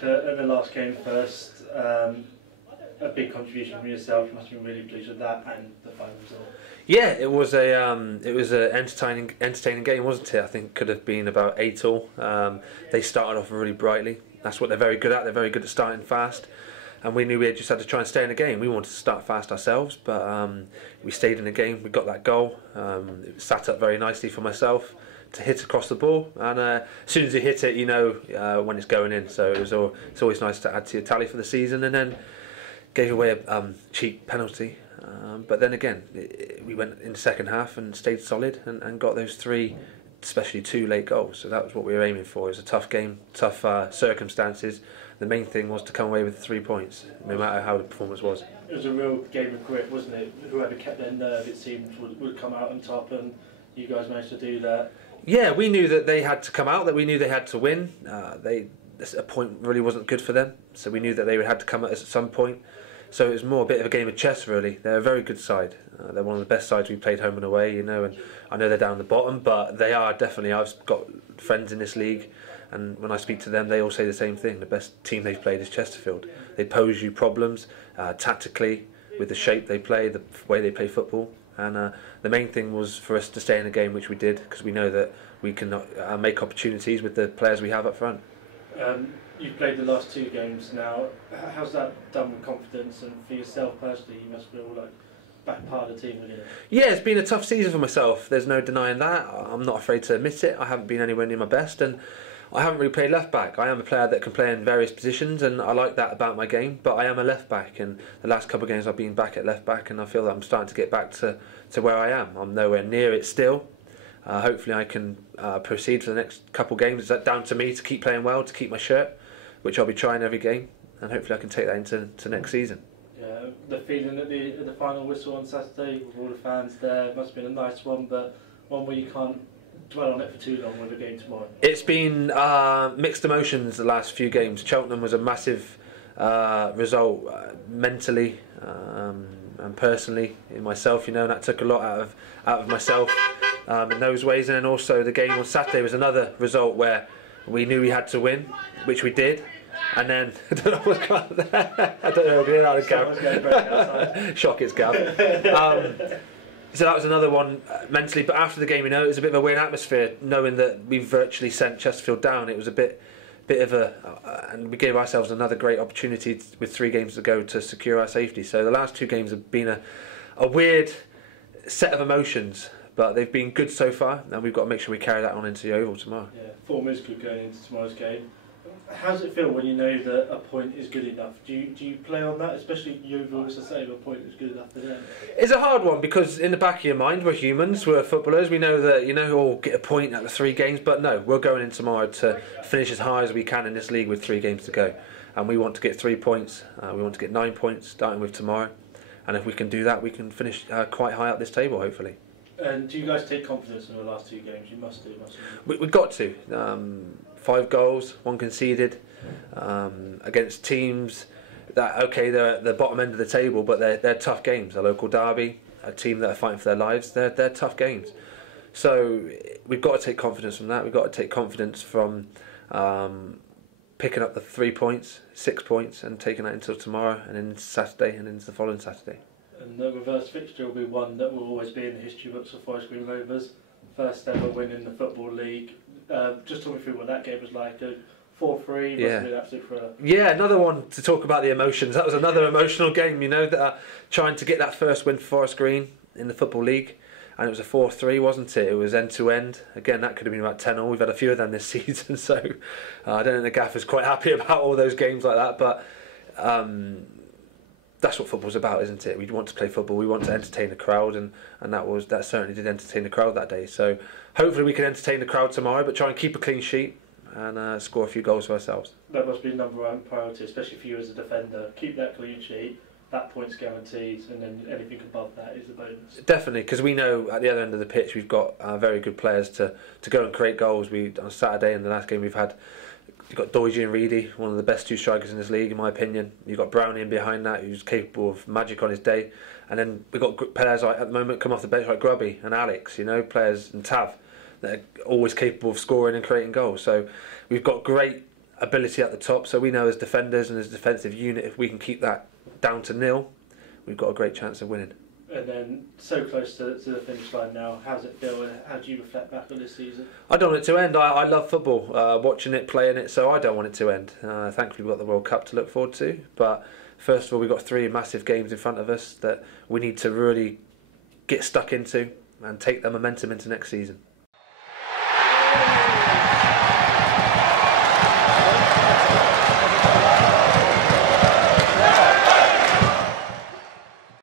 back at the last game first. A big contribution from yourself. You must have been really pleased with that and the final result. Yeah, it was a entertaining game, wasn't it? I think it could have been about 8-all. They started off really brightly. That's what they're very good at. They're very good at starting fast. And we knew we just had to try and stay in the game. We wanted to start fast ourselves, but we stayed in the game. We got that goal. It sat up very nicely for myself to hit across the ball. And as soon as you hit it, you know when it's going in. So it's always nice to add to your tally for the season. And then gave away a cheap penalty. But then again, we went in the second half and stayed solid and got those 3, especially 2 late goals. So that was what we were aiming for. It was a tough game, tough circumstances. The main thing was to come away with 3 points, no matter how the performance was. It was a real game of grit, wasn't it? Whoever kept their nerve, it seemed, would come out on top, and you guys managed to do that. Yeah, we knew that they had to come out, that we knew they had to win. A point really wasn't good for them, so we knew that they would have to come at us at some point. So it was more a bit of a game of chess, really. They're a very good side. They're one of the best sides we've played home and away, you know, and I know they're down the bottom, but they are definitely, I've got friends in this league, and when I speak to them, they all say the same thing. The best team they've played is Chesterfield. They pose you problems tactically, with the shape they play, the way they play football. And the main thing was for us to stay in the game, which we did, because we know that we can make opportunities with the players we have up front. You've played the last 2 games now. How's that done with confidence? And for yourself personally, you must feel like back part of the team again. Yeah, it's been a tough season for myself. There's no denying that. I'm not afraid to admit it. I haven't been anywhere near my best, and I haven't really played left back. I am a player that can play in various positions, and I like that about my game. But I am a left back, and the last couple of games I've been back at left back, and I feel that I'm starting to get back to where I am. I'm nowhere near it still. Hopefully I can proceed for the next couple of games. It's down to me to keep playing well, to keep my shirt, which I'll be trying every game, and hopefully I can take that into next season. Yeah, the feeling at the final whistle on Saturday with all the fans there must have been a nice one, but one where you can't dwell on it for too long with the game tomorrow. It's been mixed emotions the last few games. Cheltenham was a massive result mentally and personally in myself, you know, and that took a lot out of myself in those ways. And then also the game on Saturday was another result where we knew we had to win, which we did. And then I don't know what's going on there. I don't know. We're out of Gav. Shock, it's Gav. So that was another one mentally. But after the game, you know, it was a bit of a weird atmosphere, knowing that we virtually sent Chesterfield down. It was a bit of and we gave ourselves another great opportunity with 3 games to go to secure our safety. So the last 2 games have been a weird set of emotions, but they've been good so far, and we've got to make sure we carry that on into Yeovil tomorrow. Yeah, form is good going into tomorrow's game. How does it feel when you know that a point is good enough? Do you play on that, especially Yeovil, to say a point is good enough for them? It's a hard one, because in the back of your mind, we're humans, we're footballers. We know that, you know, we'll get a point at the 3 games, but no, we're going in tomorrow to finish as high as we can in this league with 3 games to go, and we want to get 3 points. We want to get 9 points starting with tomorrow, and if we can do that, we can finish quite high up this table, hopefully. And do you guys take confidence in the last 2 games? You must do, mustn't you? We've got to. 5 goals, 1 conceded, against teams that, okay, they're at the bottom end of the table, but they're tough games. A local derby, a team that are fighting for their lives, they're tough games. So we've got to take confidence from that. We've got to take confidence from picking up the 3 points, 6 points, and taking that until tomorrow, and into Saturday, and into the following Saturday. And the reverse fixture will be one that will always be in the history books of Forest Green Rovers. First ever win in the Football League. Just talk me through what that game was like. 4-3, must have been an absolute thriller. Yeah, another one to talk about the emotions. That was another emotional game, you know, trying to get that first win for Forest Green in the Football League. And it was a 4-3, wasn't it? It was end to end. Again, that could have been about 10-all. We've had a few of them this season, so I don't think the gaffer's quite happy about all those games like that. But that's what football's about, isn't it? We want to play football, we want to entertain the crowd, and that certainly did entertain the crowd that day. So hopefully we can entertain the crowd tomorrow, but try and keep a clean sheet and score a few goals for ourselves. That must be number 1 priority, especially for you as a defender. Keep that clean sheet, that point's guaranteed, and then anything above that is a bonus. Definitely, because we know at the other end of the pitch we've got very good players to go and create goals. On Saturday in the last game you've got Doige and Reedy, one of the best 2 strikers in this league in my opinion. You've got Brownie in behind that, who's capable of magic on his day, and then we've got players like at the moment come off the bench like Grubby and Alex, you know, players, and Tav, that are always capable of scoring and creating goals. So we've got great ability at the top. So we know as defenders and as a defensive unit, if we can keep that down to 0, we've got a great chance of winning. And then so close to the finish line now, how's it feel? How do you reflect back on this season? I don't want it to end. I love football, watching it, playing it, so I don't want it to end. Thankfully we've got the World Cup to look forward to, but first of all we've got 3 massive games in front of us that we need to really get stuck into and take the momentum into next season.